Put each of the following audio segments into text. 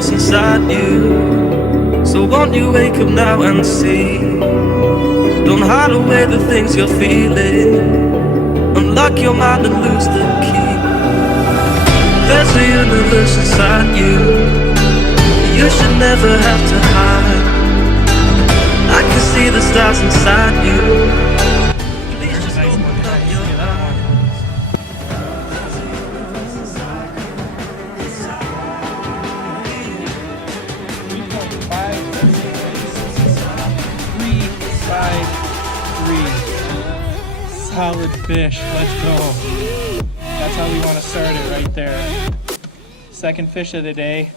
universe inside you. So won't you wake up now and see? Don't hide away the things you're feeling. Unlock your mind and lose the key. There's a universe inside you. You should never have to hide. I can see the stars inside you. Please just open up your eyes. 353. Solid fish. Let's go. That's how we want to start it right there. Second fish of the day.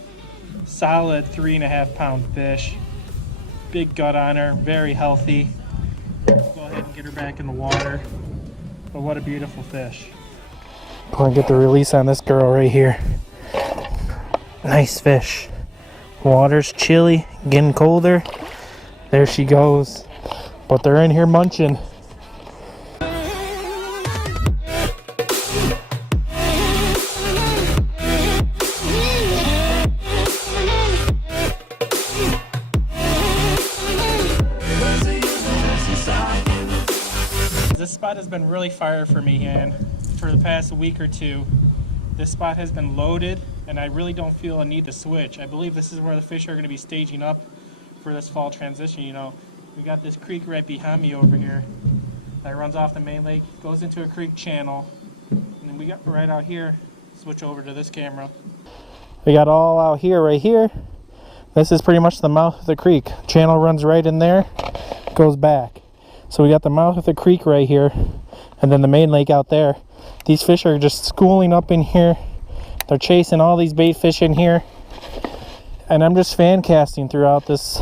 Solid 3.5 pound fish. Big gut on her. Very healthy. Go ahead and get her back in the water. But what a beautiful fish. Go and get the release on this girl right here. Nice fish. Water's chilly, getting colder. There she goes. But they're in here munching. This spot has been really fire for me, and for the past week or two, this spot has been loaded, and I really don't feel a need to switch. I believe this is where the fish are going to be staging up for this fall transition. You know, we got this creek right behind me over here that runs off the main lake, goes into a creek channel, and then we got right out here. Switch over to this camera. We got all out here, right here. This is pretty much the mouth of the creek. Channel runs right in there, goes back. So we got the mouth of the creek right here, and then the main lake out there. These fish are just schooling up in here. They're chasing all these bait fish in here. And I'm just fan casting throughout this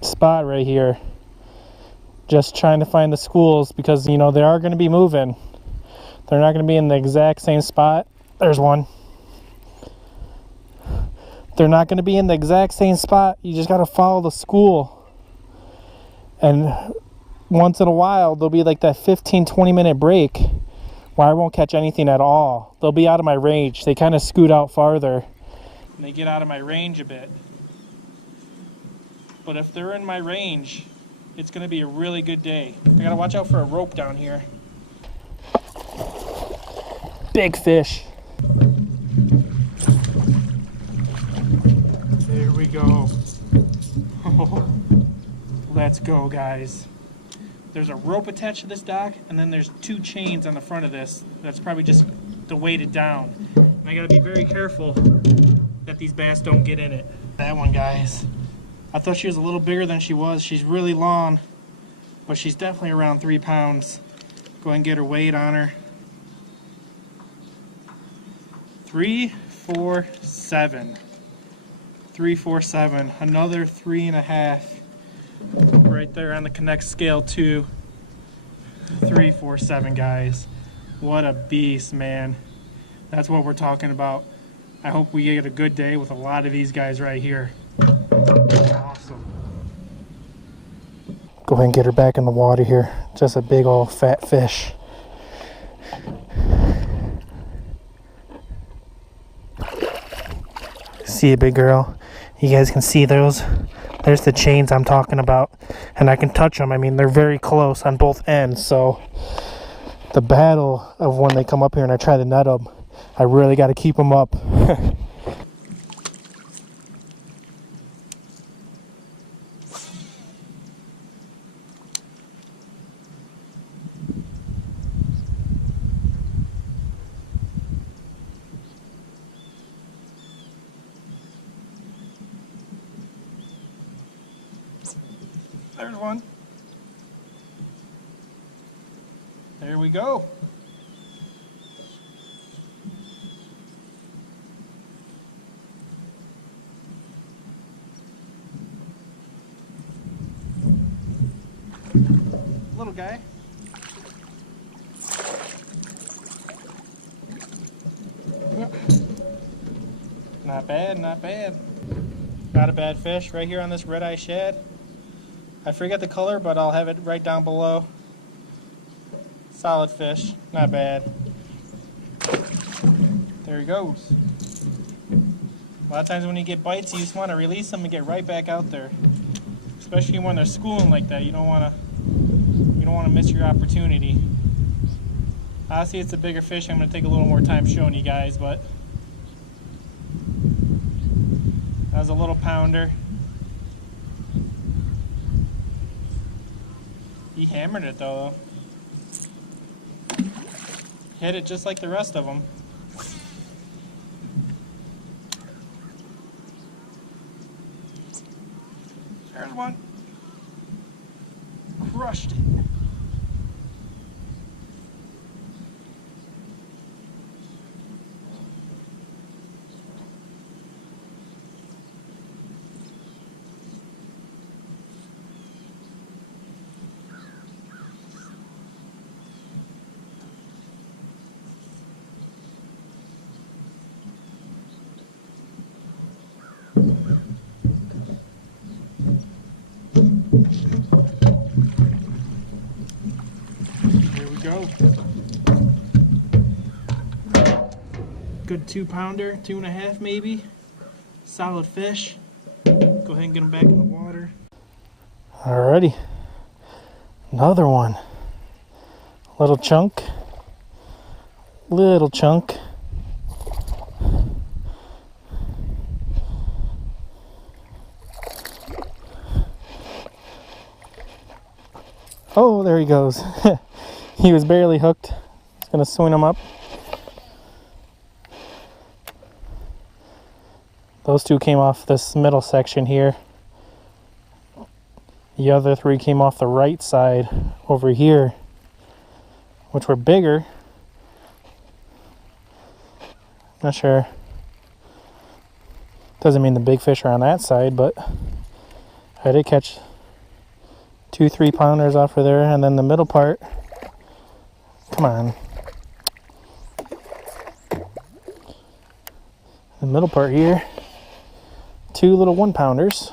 spot right here. Just trying to find the schools because, you know, they are going to be moving. They're not going to be in the exact same spot. There's one. They're not going to be in the exact same spot. You just got to follow the school. And once in a while, there'll be like that 15-20 minute break where I won't catch anything at all. They'll be out of my range. They kind of scoot out farther. And they get out of my range a bit. But if they're in my range, it's going to be a really good day. I got to watch out for a rope down here. Big fish. There we go. Let's go, guys. There's a rope attached to this dock, and then there's 2 chains on the front of this. That's probably just to weight it down. And I gotta be very careful that these bass don't get in it. That one, guys. I thought she was a little bigger than she was. She's really long, but she's definitely around 3 pounds. Go ahead and get her weight on her. 347. 347. Another 3.5. Right there on the Connect scale too. 347, guys. What a beast, man. That's what we're talking about. I hope we get a good day with a lot of these guys right here. Awesome. Go ahead and get her back in the water here. Just a big old fat fish. See a big girl? You guys can see those. There's the chains I'm talking about, and I can touch them. I mean, they're very close on both ends, so the battle of when they come up here and I try to net them, I really got to keep them up. There's one. There we go. Little guy. Not bad, not bad. Not a bad fish right here on this RedEye SHAD. I forget the color, but I'll have it right down below. Solid fish, not bad. There he goes. A lot of times when you get bites, you just want to release them and get right back out there. Especially when they're schooling like that, you don't want to miss your opportunity. Obviously, it's a bigger fish. I'm going to take a little more time showing you guys, but that was a little pounder. He hammered it though. Hit it just like the rest of them. There's one. Crushed it. Here we go. Good 2-pounder, 2.5 maybe. Solid fish. Go ahead and get them back in the water. Alrighty. Another one. Little chunk. Little chunk. Oh, there he goes. He was barely hooked. Just gonna swing him up. Those two came off this middle section here. The other 3 came off the right side over here, which were bigger. Not sure. Doesn't mean the big fish are on that side, but I did catch 2 3-pounders off of there, and then the middle part. Come on. The middle part here, 2 little 1-pounders.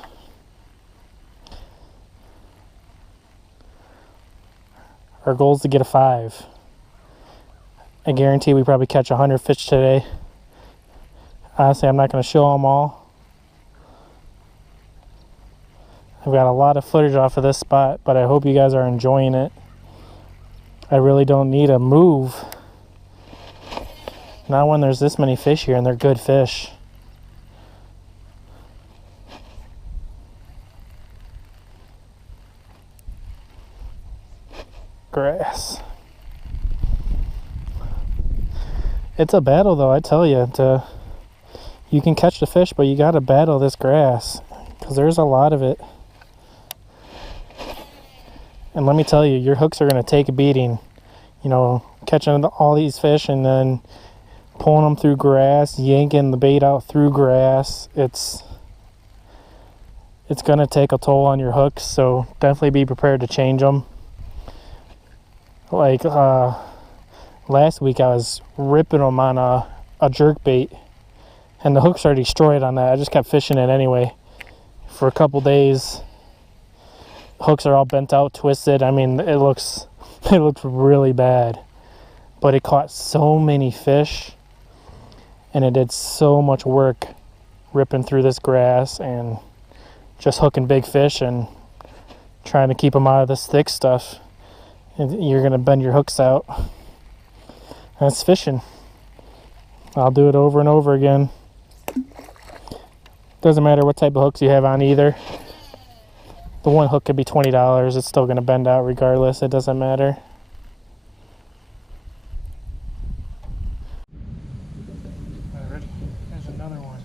Our goal is to get a 5. I guarantee we probably catch 100 fish today. Honestly, I'm not going to show them all. I've got a lot of footage off of this spot, but I hope you guys are enjoying it. I really don't need a move. Not when there's this many fish here and they're good fish. Grass. It's a battle though, I tell you. You can catch the fish, but you gotta battle this grass because there's a lot of it. And let me tell you, your hooks are going to take a beating. You know, catching all these fish and then pulling them through grass, yanking the bait out through grass. It's going to take a toll on your hooks, so definitely be prepared to change them. Like last week, I was ripping them on a jerk bait, and the hooks are destroyed on that. I just kept fishing it anyway for a couple days. Hooks are all bent out, twisted. I mean, it looks really bad, but it caught so many fish and it did so much work ripping through this grass and just hooking big fish and trying to keep them out of this thick stuff. And you're gonna bend your hooks out. That's fishing. I'll do it over and over again. Doesn't matter what type of hooks you have on either. The one hook could be $20. It's still going to bend out regardless. It doesn't matter. Alrighty, there's another one.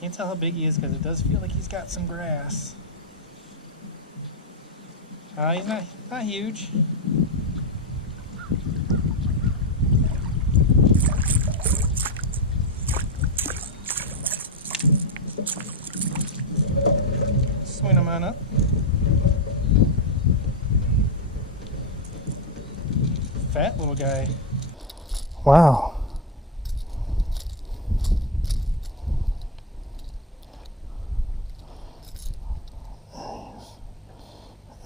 Can't tell how big he is because it does feel like he's got some grass. He's not huge. Swing him on up. Fat little guy. Wow.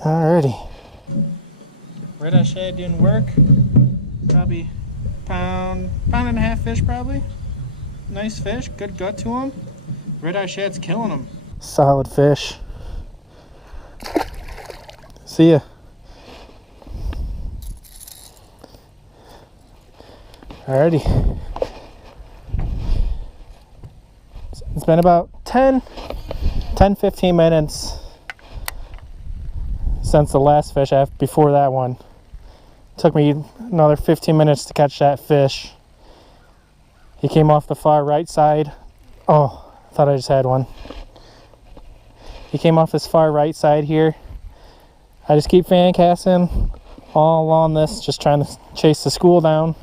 Alrighty. RedEye SHAD didn't work. Probably pound and a half fish probably. Nice fish, good gut to him. RedEye Shad's killing him. Solid fish. See ya. Alrighty. It's been about 10-15 minutes since the last fish before that one. Took me another 15 minutes to catch that fish. He came off the far right side. Oh, I thought I just had one. He came off this far right side here. I just keep fan casting all along this, just trying to chase the school down.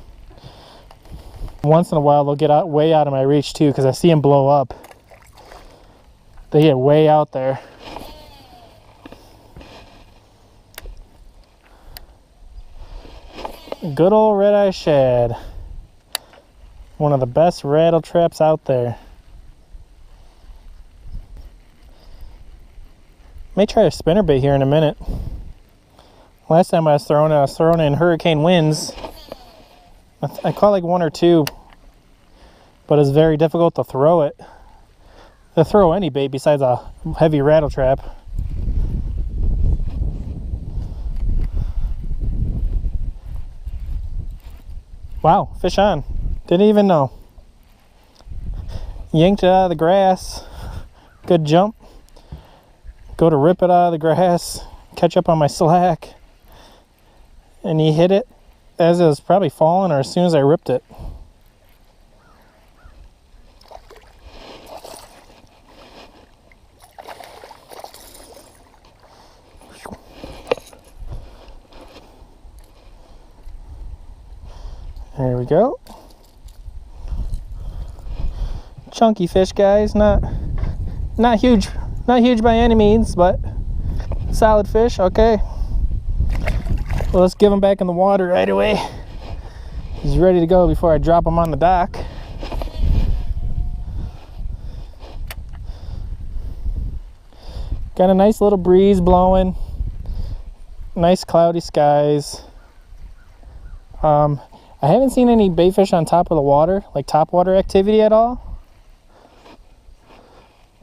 Once in a while they'll get way out of my reach too, because I see them blow up. They get way out there. Good old RedEye Shad. One of the best rattle traps out there. May try a spinnerbait here in a minute. Last time I was throwing in hurricane winds. I caught like one or two, but it's very difficult to throw it. To throw any bait besides a heavy rattle trap. Wow, fish on. Didn't even know. Yanked it out of the grass. Good jump. Go to rip it out of the grass. Catch up on my slack. And he hit it as it was probably falling or as soon as I ripped it. There we go. Chunky fish, guys. Not huge by any means, but solid fish. Okay. Well, let's give him back in the water right away. He's ready to go before I drop him on the dock. Got a nice little breeze blowing. Nice cloudy skies. I haven't seen any baitfish on top of the water, like topwater activity at all.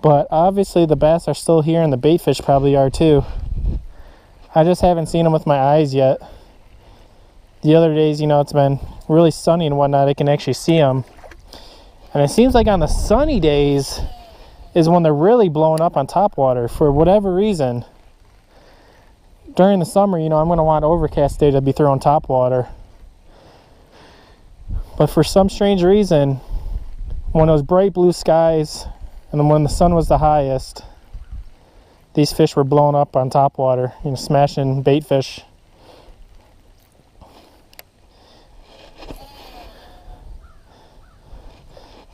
But obviously the bass are still here and the baitfish probably are too. I just haven't seen them with my eyes yet. The other days, you know, it's been really sunny and whatnot, I can actually see them. And it seems like on the sunny days is when they're really blowing up on topwater for whatever reason. During the summer, you know, I'm going to want overcast day to be throwing topwater. But for some strange reason, when it was bright blue skies and then when the sun was the highest, these fish were blowing up on topwater, you know, smashing bait fish.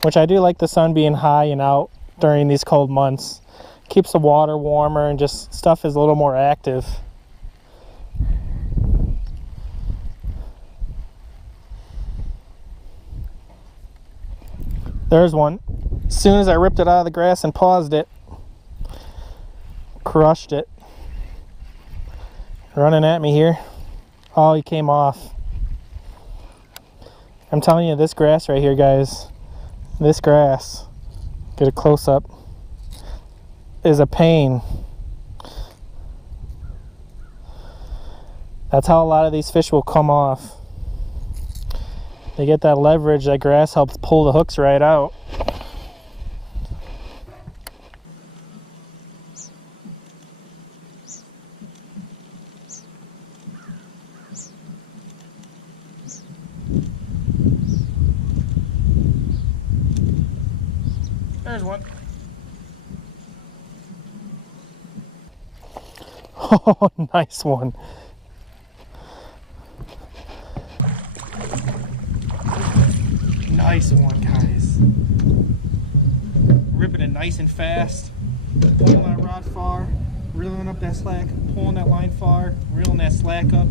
Which I do like the sun being high and out during these cold months. Keeps the water warmer and just stuff is a little more active. There's one. As soon as I ripped it out of the grass and paused it, crushed it. Running at me here. Oh, he came off. I'm telling you, this grass right here, guys, this grass, get a close-up, is a pain. That's how a lot of these fish will come off. They get that leverage, that grass helps pull the hooks right out. There's one. Oh, nice one. Nice one, guys. Ripping it nice and fast. Pulling that rod far, reeling up that slack, pulling that line far, reeling that slack up.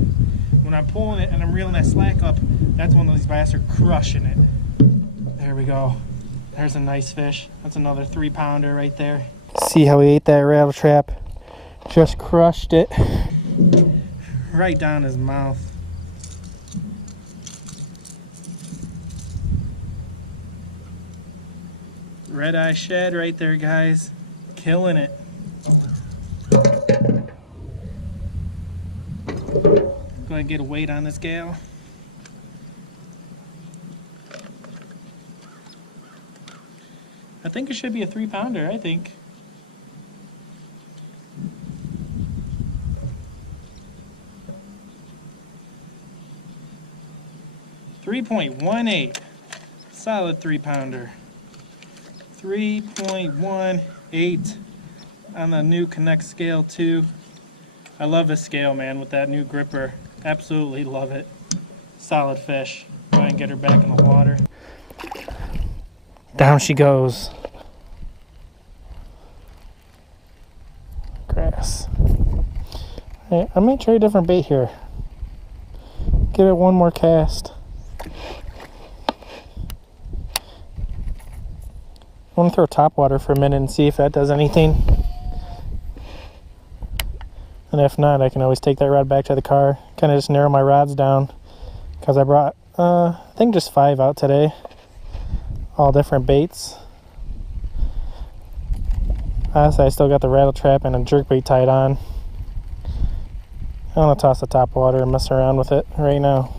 When I'm pulling it and I'm reeling that slack up, that's when these bass are crushing it. There we go. There's a nice fish. That's another 3-pounder right there. See how he ate that rattle trap? Just crushed it. Right down his mouth. RedEye SHAD right there, guys. Killing it. Go ahead and get a weight on this gal. I think it should be a 3-pounder, I think. .18. Solid 3-pounder. 3.18 on the new Connect scale too. I love this scale, man, with that new gripper. Absolutely love it. Solid fish. Go ahead and get her back in the water. Down she goes. Grass. Hey, I may try a different bait here. Give it one more cast. I want to throw top water for a minute and see if that does anything. And if not, I can always take that rod back to the car. Kind of just narrow my rods down. Because I brought, I think just 5 out today. All different baits. Honestly, I still got the rattle trap and a jerkbait tied on. I'm going to toss the top water and mess around with it right now.